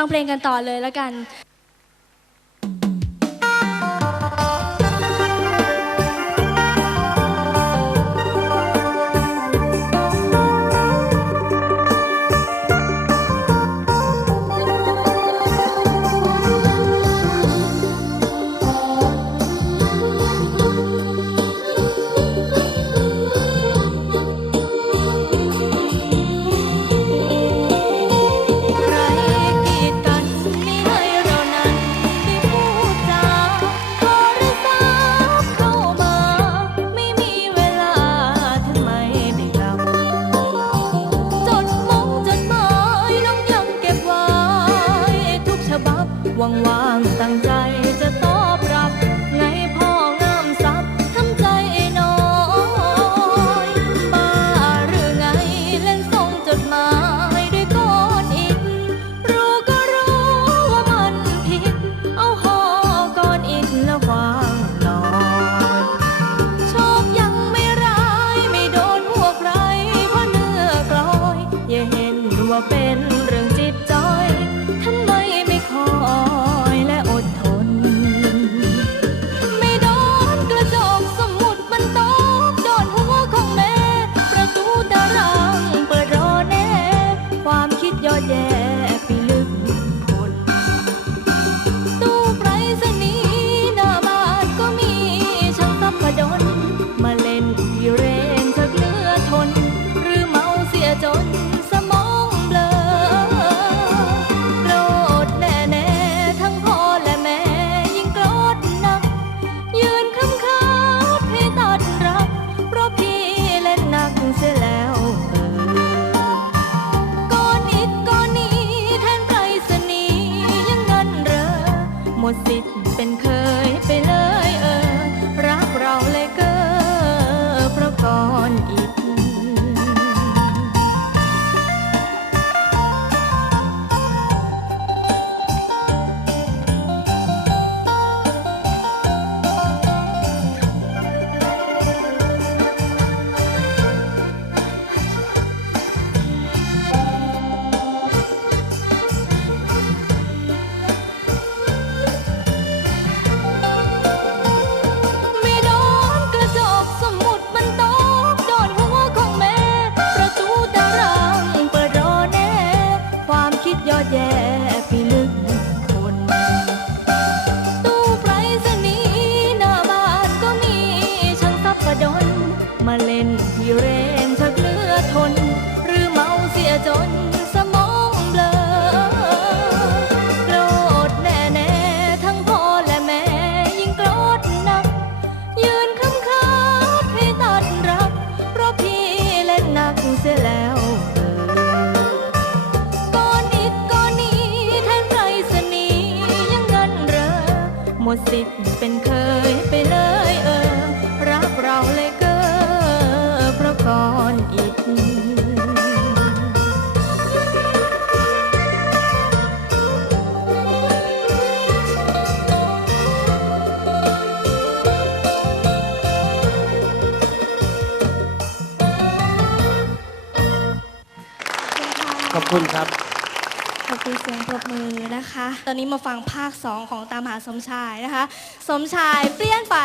ฟังเพลงกันต่อเลยแล้วกัน eat มดสิทธิ์เป็นเคยไปเลยเออ รักเราเลยเกอเพราะก่อนอีกขอบคุณครับ คืเสียงปรบมือนะคะ ตอนนี้มาฟังภาค 2 ของตามหาสมชายนะคะ สมชายเปลี่ยนไป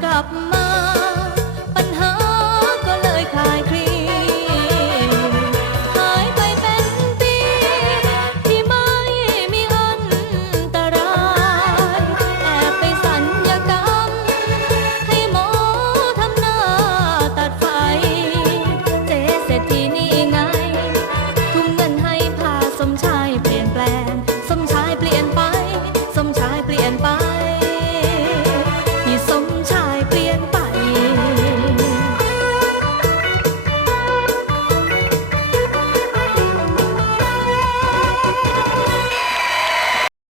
gặp mơ